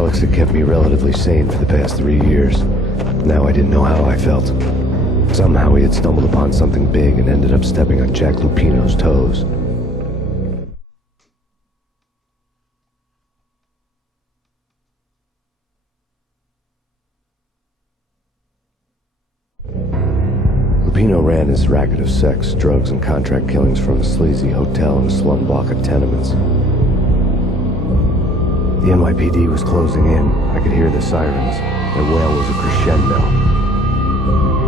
Alex had kept me relatively sane for the past 3 years. Now I didn't know how I felt. Somehow he had stumbled upon something big and ended up stepping on Jack Lupino's toes. Lupino ran his racket of sex, drugs, and contract killings from a sleazy hotel in a slum block of tenements. The NYPD was closing in. I could hear the sirens. Their wail was a crescendo.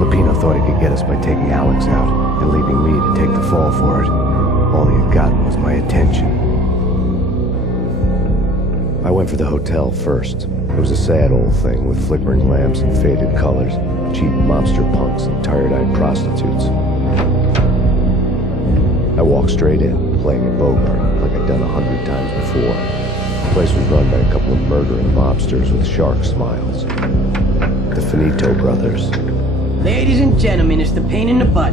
Lupino thought he could get us by taking Alex out and leaving me to take the fall for it. All he had gotten was my attention. I went for the hotel first. It was a sad old thing with flickering lamps and faded colors, cheap mobster punks and tired-eyed prostitutes. I walked straight in, playing at Bogart like I'd done 100 times before. The place was run by a couple of murdering mobsters with shark smiles. The Finito brothers. Ladies and gentlemen, it's the pain in the butt.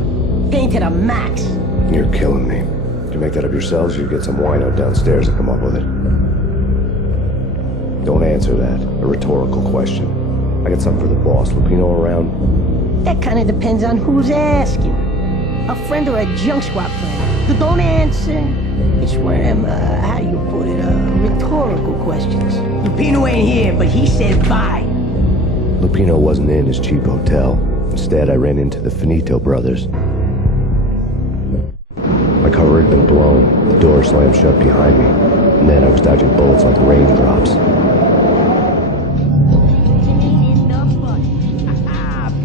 Pain to the max. You're killing me. Did you make that up yourselves, or you get some wino downstairs to come up with it? Don't answer that. A rhetorical question. I got something for the boss. Lupino around? That kind of depends on who's asking. A friend or a junk swap friend. Don't answer. It's one of them, how do you put it, rhetorical questions. Lupino ain't here, but he said bye. Lupino wasn't in his cheap hotel. Instead, I ran into the Finito brothers. My cover had been blown. The door slammed shut behind me. And then I was dodging bullets like raindrops.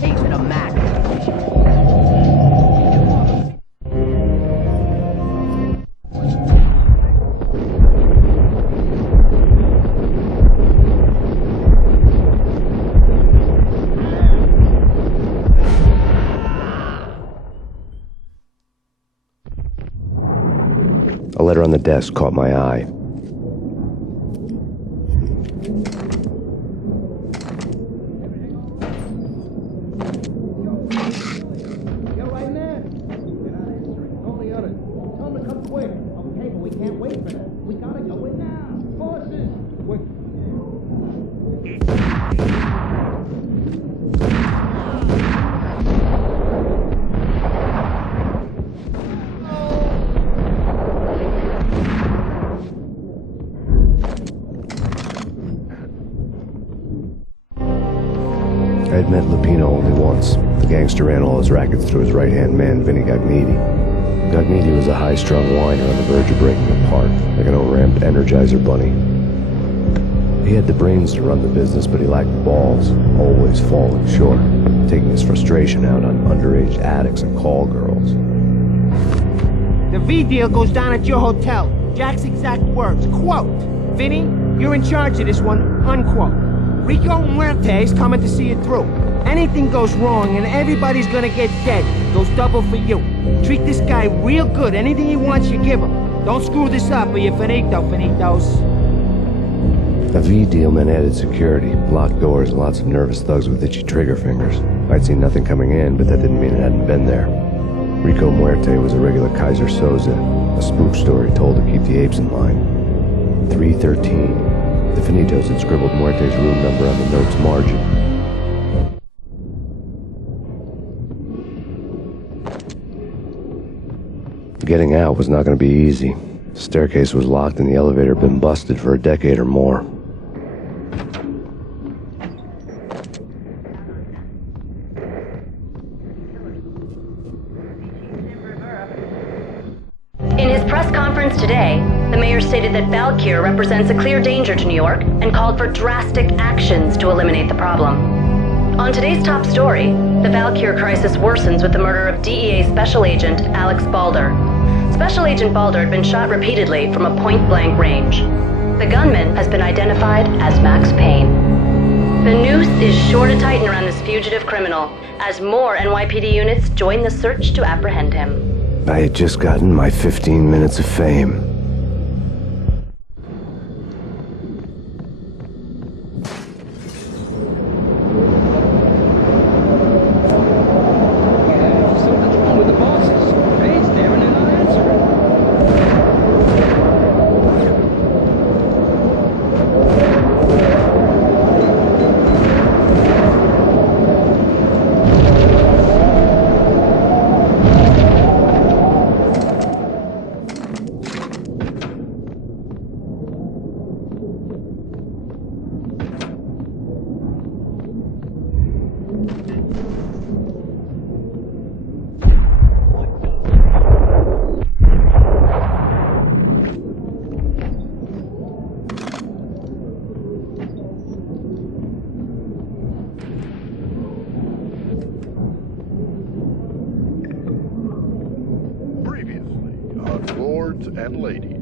Pain to the max. A letter on the desk caught my eye. I had met Lupino only once. The gangster ran all his rackets through his right-hand man, Vinny Gagniti. Gagniti was a high-strung whiner on the verge of breaking apart, like an overamped Energizer bunny. He had the brains to run the business, but he lacked balls, always falling short, taking his frustration out on underage addicts and call girls. The V deal goes down at your hotel. Jack's exact words, quote, "Vinny, you're in charge of this one," unquote. Rico Muerte's coming to see it through. Anything goes wrong and everybody's gonna get dead. Goes double for you. Treat this guy real good. Anything he wants, you give him. Don't screw this up or you're finito, finitos. A V deal meant added security, locked doors, and lots of nervous thugs with itchy trigger fingers. I'd seen nothing coming in, but that didn't mean it hadn't been there. Rico Muerte was a regular Kaiser Soze, a spook story told to keep the apes in line. 313. The Finitos had scribbled Muerte's room number on the note's margin. Getting out was not going to be easy. The staircase was locked and the elevator had been busted for a decade or more. In his press conference today, the mayor stated that Valkyr represents a clear danger to New York and called for drastic actions to eliminate the problem. On today's top story, the Valkyr crisis worsens with the murder of DEA Special Agent Alex Balder. Special Agent Balder had been shot repeatedly from a point-blank range. The gunman has been identified as Max Payne. The noose is sure to tighten around this fugitive criminal as more NYPD units join the search to apprehend him. I had just gotten my 15 minutes of fame. and ladies.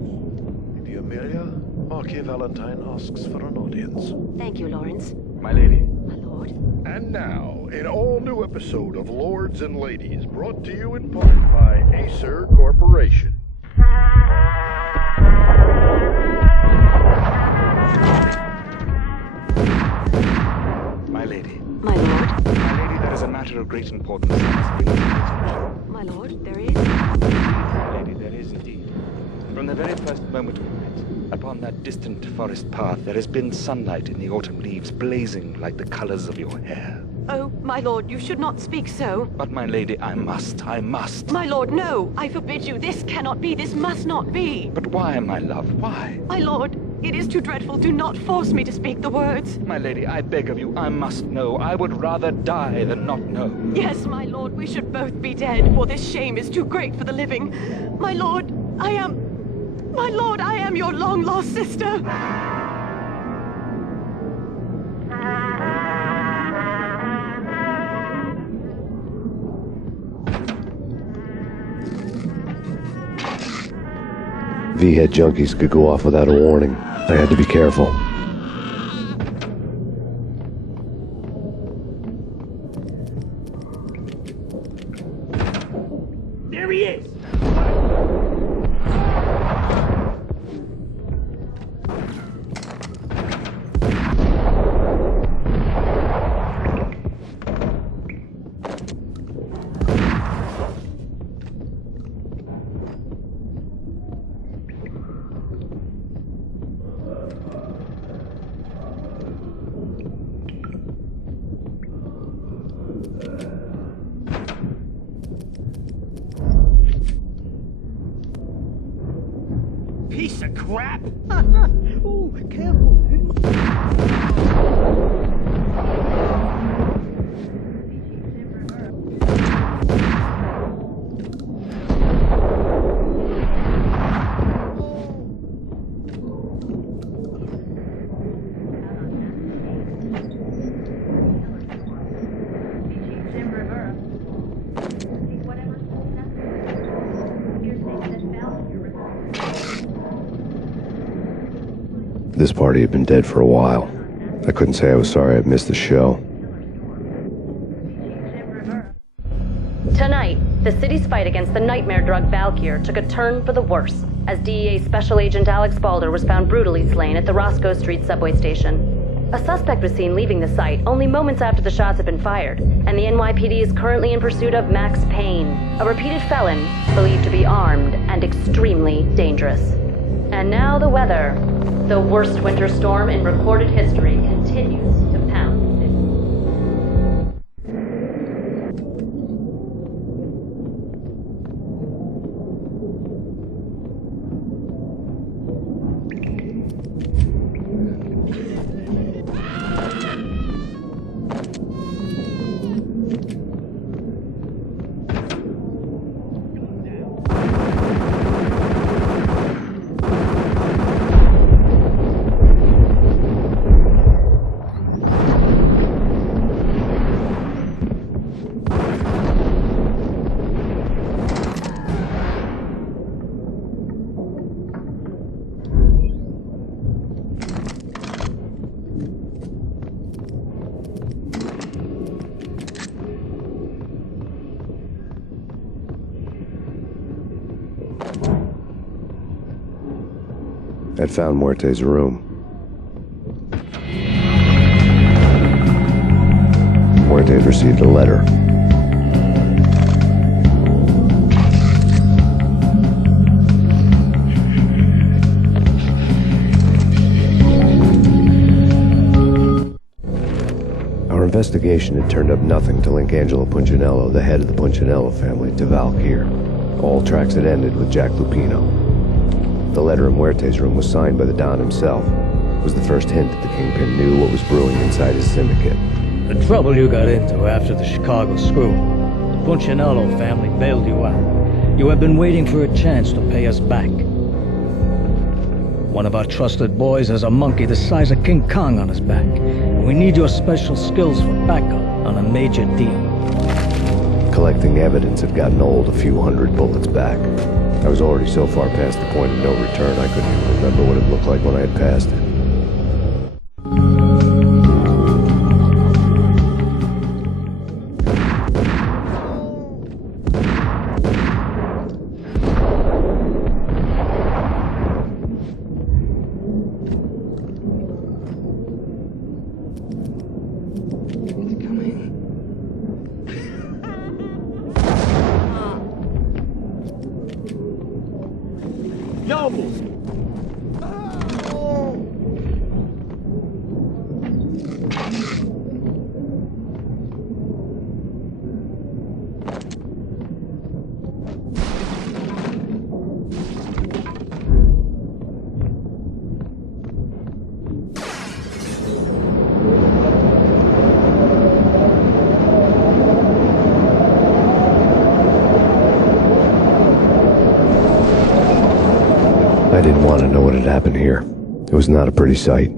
Lady Amelia, Marquis Valentine asks for an audience. Thank you, Lawrence. My lady. My lord. And now, an all-new episode of Lords and Ladies, brought to you in part by Acer Corporation. My lady. My lord. My lady, there is a matter of great importance that must bring to your attention. My lord, there is. Lady, there is indeed. From the very first moment we met, upon that distant forest path, there has been sunlight in the autumn leaves blazing like the colors of your hair. Oh, my lord, you should not speak so. But my lady, I must. My lord, no! I forbid you. This cannot be. This must not be. But why, my love, why? My lord, it is too dreadful. Do not force me to speak the words. My lady, I beg of you, I must know. I would rather die than not know. Yes, my lord, we should both be dead, for this shame is too great for the living. My lord, I am your long-lost sister. V-head junkies could go off without a warning. I had to be careful. There he is! Piece of crap! Ooh, careful. This party had been dead for a while. I couldn't say I was sorry I'd missed the show. Tonight, the city's fight against the nightmare drug Valkyr took a turn for the worse, as DEA Special Agent Alex Balder was found brutally slain at the Roscoe Street subway station. A suspect was seen leaving the site only moments after the shots had been fired, and the NYPD is currently in pursuit of Max Payne, a repeated felon believed to be armed and extremely dangerous. And now the weather. The worst winter storm in recorded history continues to pound. I'd found Muerte's room. Muerte had received a letter. Our investigation had turned up nothing to link Angelo Punchinello, the head of the Punchinello family, to Valkyr. All tracks had ended with Jack Lupino. The letter in Muerte's room was signed by the Don himself. It was the first hint that the Kingpin knew what was brewing inside his syndicate. The trouble you got into after the Chicago screw. The Punchinello family bailed you out. You have been waiting for a chance to pay us back. One of our trusted boys has a monkey the size of King Kong on his back. And we need your special skills for backup on a major deal. Collecting evidence had gotten old a few hundred bullets back. I was already so far past the point of no return, I couldn't even remember what it looked like when I had passed it. I didn't want to know what had happened here. It was not a pretty sight.